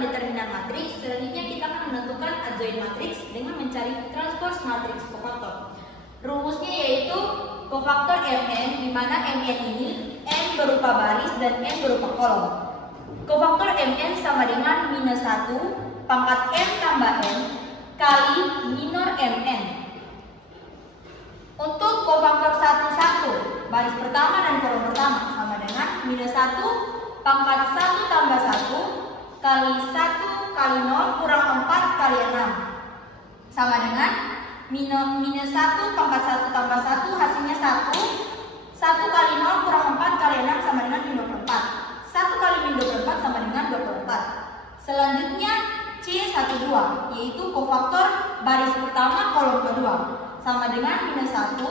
menentukan determinan matriks, selanjutnya kita akan menentukan adjoint matriks dengan mencari transpose matriks kofaktor. Rumusnya yaitu kofaktor Mn, di mana Mn ini n berupa baris dan n berupa kolom. Kofaktor Mn sama dengan minus 1 pangkat m tambah n kali minor Mn. Untuk kofaktor 1 baris pertama dan kolom pertama sama dengan minus 1 pangkat 1 tambah 1 kali 1 kali 0 kurang 4 kali 6 sama dengan minus 1 pangkat 1 tambah 1 hasilnya 1 kali 0 kurang 4 kali 6 sama dengan min 24. 1 kali min 24 sama dengan 24. Selanjutnya C12 yaitu kofaktor baris pertama kolom kedua sama dengan minus 1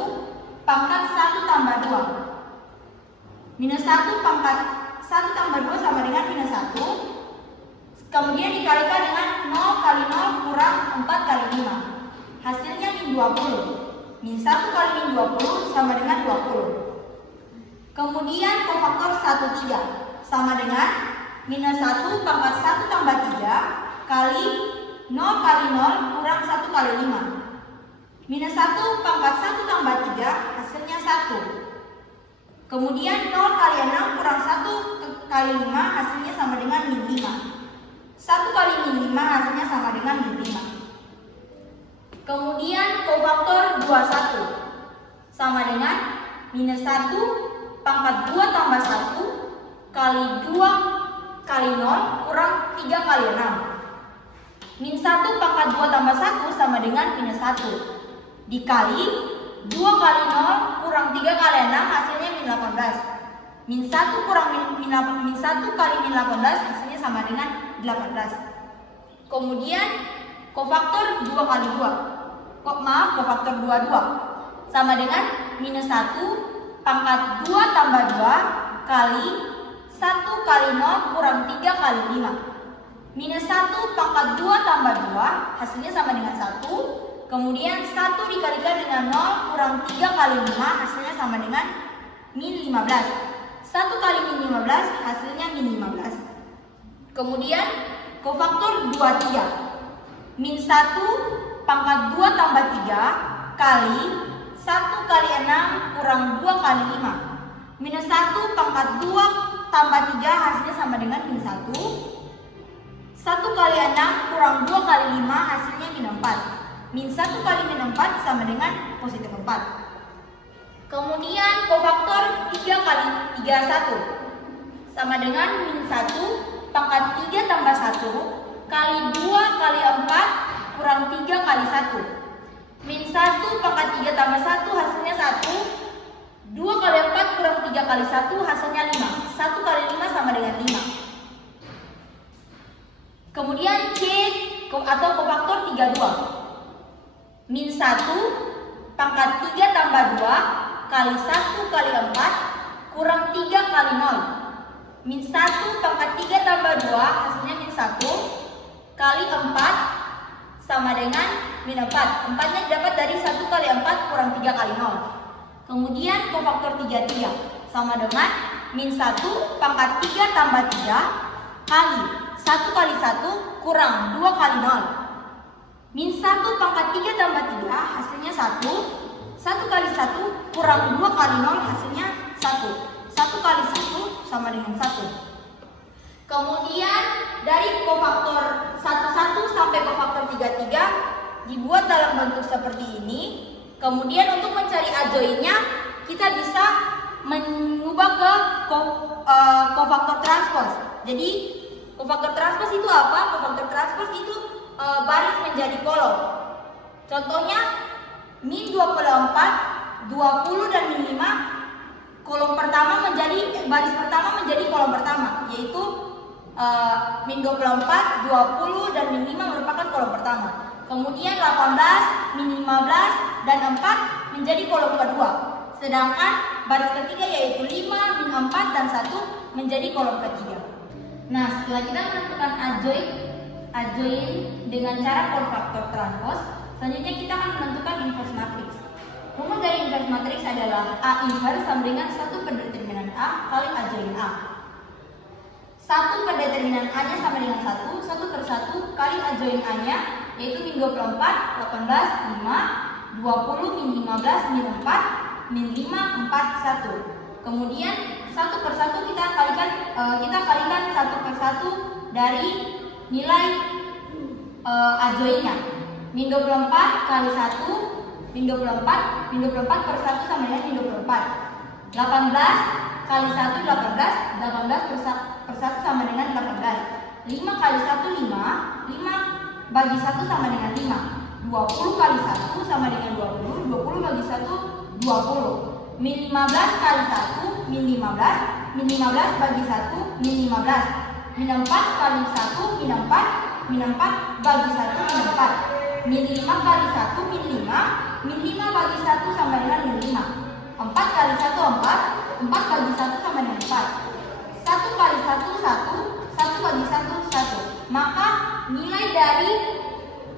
pangkat 1 tambah 2. Minus 1 pangkat 1 tambah 2 sama dengan minus 1. Kemudian dikalikan dengan 0 kali 0 kurang 4 kali 5. Hasilnya min 20. Min 1 kali min 20 sama dengan 20. Kemudian kofaktor 13 sama dengan minus 1 pangkat 1 tambah 3 kali 0 kali 0 kurang 1 kali 5. Minus 1 pangkat 1 tambah 3 hasilnya 1. Kemudian 0 kali 6 kurang 1 kali 5 hasilnya sama dengan min 5. 1 kali min 5 hasilnya sama dengan min 5. Kemudian kofaktor 21 sama dengan minus 1 pangkat 2 tambah 1 kali 2 kali 0 kurang 3 kali 6. Min 1 pangkat 2 tambah 1 sama dengan minus 1 dikali 2 kali 0 kurang 3 kali 6 hasilnya min 18. Min 1 kurang min 1 kali min 18 hasilnya sama dengan 18. Kemudian kofaktor 2 kali 2. Kofaktor 22 sama dengan minus 1 pangkat 2 tambah 2 kali 1 kali 0 kurang 3 kali 5. Minus 1 pangkat 2 tambah 2 hasilnya sama dengan 1. Kemudian 1 dikalikan dengan 0 kurang 3 kali 5 hasilnya sama dengan min 15. 1 kali min 15 hasilnya min 15. Kemudian kofaktor 23. Min 1 pangkat 2 tambah 3 kali 1 kali 6 kurang 2 kali 5. Minus 1 pangkat 2 tambah 3 hasilnya sama dengan min 1. 1 kali 6 kurang 2 kali 5 hasilnya min 4. Min 1 kali min 4 sama dengan positif 4. Kemudian kofaktor 3 kali 31 sama dengan min 1 pangkat 3 tambah 1 kali 2 kali 4 kurang 3 kali 1. Min 1 pangkat 3 tambah 1 hasilnya 1. 2 kali 4 kurang 3 kali 1 hasilnya 5. 1 kali 5 sama dengan 5. Kemudian C atau kofaktor 32. Min 1 pangkat 3 tambah 2 kali 1 kali 4 kurang 3 kali 0. Min 1 pangkat 3 tambah 2 hasilnya min 1 kali 4 sama dengan min 4. 4-nya didapat dari 1 kali 4 kurang 3 kali 0. Kemudian kofaktor 33 sama dengan min 1 pangkat 3 tambah 3 kali 1 kali 1 kurang 2 kali 0. Min 1 pangkat 3 tambah 3 hasilnya 1. 1 kali 1 kurang 2 kali 0 hasilnya 1. 1 kali 1 sama dengan 1. Kemudian dari kofaktor 11 sampai kofaktor 33 dibuat dalam bentuk seperti ini. Kemudian untuk mencari adjointnya kita bisa mengubah ke kofaktor transpose. Jadi kofaktor transpose itu apa? Kofaktor transpose itu baris menjadi kolom. Contohnya min 24, 20 dan min 5 kolom pertama menjadi baris pertama menjadi kolom pertama, yaitu min 24, 20 dan min 5 merupakan kolom pertama. Kemudian 18, min 15 dan 4 menjadi kolom kedua. Sedangkan baris ketiga yaitu 5, min 4 dan 1 menjadi kolom ketiga. Nah, setelah kita menentukan adjoint dengan cara kofaktor transpose, selanjutnya kita akan menentukan inverse matrix. Rumus dari inverse matrix adalah A inverse sama dengan 1 per determinan A kali adjoint A. 1 per determinan A-nya sama dengan 1, 1 per 1 kali adjoin A-nya, yaitu min 24, 18, 5, 20, min 15, min 4, min 5, 4, 1. Kemudian 1 per 1 kita kalikan 1 per 1 dari nilai adjoinnya. Min 24 kali 1, min 24, min 24 per 1 sama dengan min 24. 18 kali 1 18, 18 per 1 sama dengan 18. 5 kali 1 5, 5 bagi 1 sama dengan 5. 20 kali 1 sama dengan 20, 20 bagi 1 20. Min 15 kali 1 min 15, min 15 bagi 1 min 15. Min 4 kali 1 min 4, min 4 bagi 1 min 4. Min 5 kali 1 min 5, min 5 bagi 1 sama dengan min 5. 4 kali 1 4, 4 bagi 1 sama dengan 4. 1 kali 1 1, 1 bagi 1 1. Maka nilai dari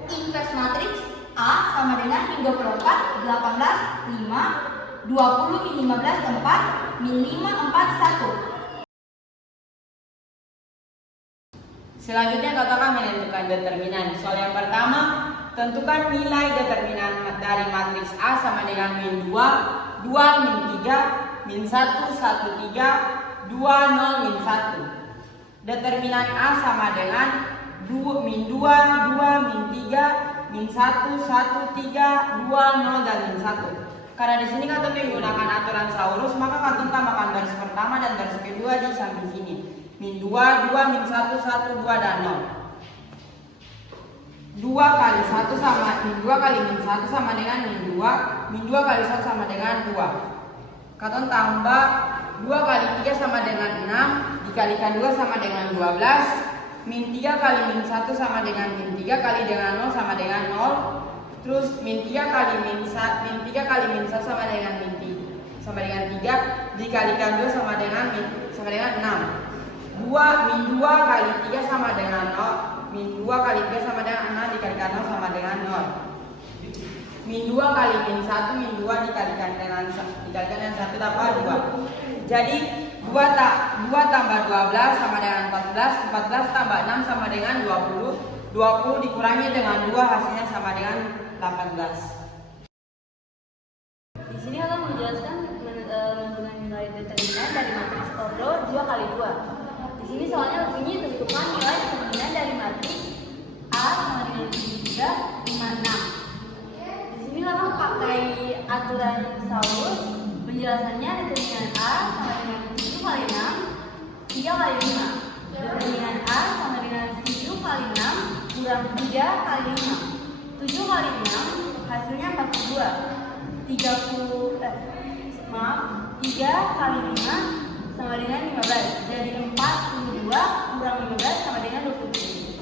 inverse matriks A sama dengan min 24, 18, 5, 20, min 15, 4, min 5, 4, 1. Selanjutnya kakak menentukan determinan. Soal yang pertama, tentukan nilai determinan dari matriks A sama dengan min 2, 2 min 3, min 1, 1, 3, 2, 0, min 1. Determinan A sama dengan min 2, 2, min 3, min 1, 1, 3, 2, 0, dan min 1. Karena di sini kata menggunakan aturan Saurus, maka kata tambahkan garis pertama dan garis kedua di samping sini. Min 2, 2, min 1, 1, 2, dan 0. 2 kali 1 sama min 2 kali min 1 sama dengan min 2, min 2 kali 1 sama dengan 2. Katon tambah 2 kali 3 sama dengan 6, dikalikan 2 sama dengan 12, min 3 kali min 1 sama dengan min 3 kali dengan 0 sama dengan 0. Terus min 3 kali min 3 kali min 1 sama dengan min 3 sama dengan 3, dikalikan 2 sama dengan 6. 2 min 2 kali 3 sama dengan 0, min 2 kali 3 sama dengan 6, dikalikan 0 sama dengan 0. Min 2 kali min 1, min 2 dikalikan dengan 1 dapat 2. Jadi 2 tambah 12 sama dengan 14, 14 tambah 6 sama dengan 20, 20 dikurangi dengan 2 hasilnya sama dengan 18. Di sini akan menjelaskan menentukan nilai determinan dari matriks ordo 2 kali 2. Di sini soalnya bunyi tentukan nilai determinan dari matriks A sama dengan 3, 5, 6. Di sini kita pakai aturan Saurus. Penjelasannya determinan A sama dengan 7 kali 6, 3 kali 5. Determinan A sama dengan 7 kali 6 kurang 3 kali 5. 7 kali 6 hasilnya 42. 3 kali 5 sama dengan 15. Jadi 42 kurang 15 sama dengan 27.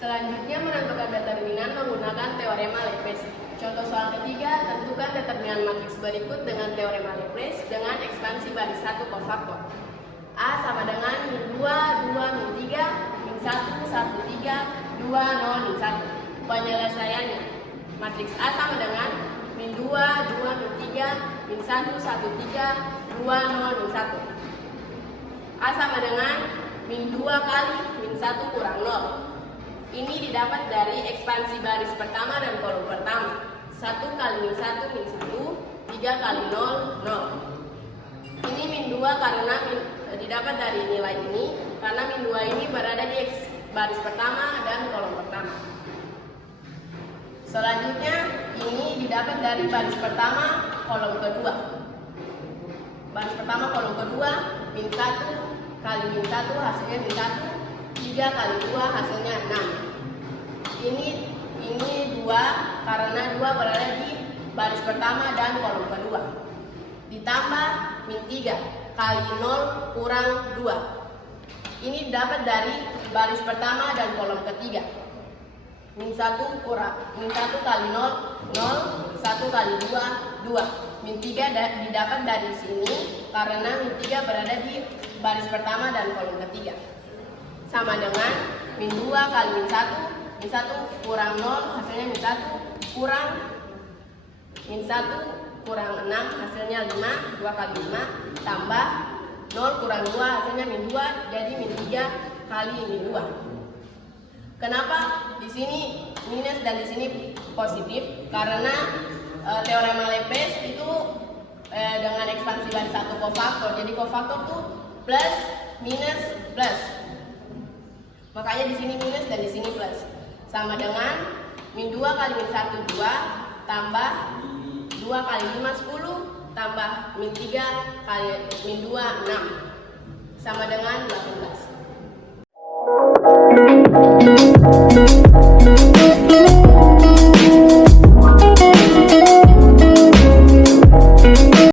Selanjutnya menentukan determinan menggunakan teorema Laplace. Contoh soal ketiga, tentukan determinan matriks berikut dengan teorema Laplace dengan ekspansi baris 1 kofaktor. A sama dengan min 2, 2, min 3, min 1, 1, 3, 2, 0, min 1. Penyelesaiannya, matriks A sama dengan min 2, 2, min 3, min 1, 1, 3, 2, 0, min 1. A sama dengan min 2 kali min 1 kurang 0. Ini didapat dari ekspansi baris pertama dan kolom pertama. 1 kali min 1, min 1, 3 kali 0, 0. Ini min 2 karena didapat dari nilai ini, karena min 2 ini berada di baris pertama dan kolom pertama. Selanjutnya, ini didapat dari baris pertama, kolom kedua. Baris pertama, kolom kedua, min 1 kali min 1 hasilnya min 1, 3 kali 2 hasilnya 6. Ini 2 karena 2 berada di baris pertama dan kolom kedua. Ditambah min 3 kali 0 kurang 2. Ini didapat dari baris pertama dan kolom ketiga. Min 1 kali 0, 0, 1 kali 2, 2. Min 3 didapat dari sini karena min 3 berada di baris pertama dan kolom ketiga. Sama dengan min 2 kali min 1, min 1 kurang 0 hasilnya min 1 kurang min 1 kurang 6 hasilnya 5, 2 kali 5 tambah 0 kurang 2 hasilnya min 2, jadi min 3 kali min 2. Kenapa di sini minus dan di sini positif? Karena teorema Laplace itu dengan ekspansi baris satu kofaktor. Jadi kofaktor tuh plus minus plus. Makanya di sini minus dan di sini plus. Sama dengan min 2 kali min 1 2 tambah 2 kali 5 10 tambah min 3 kali min 2 6 sama dengan 18.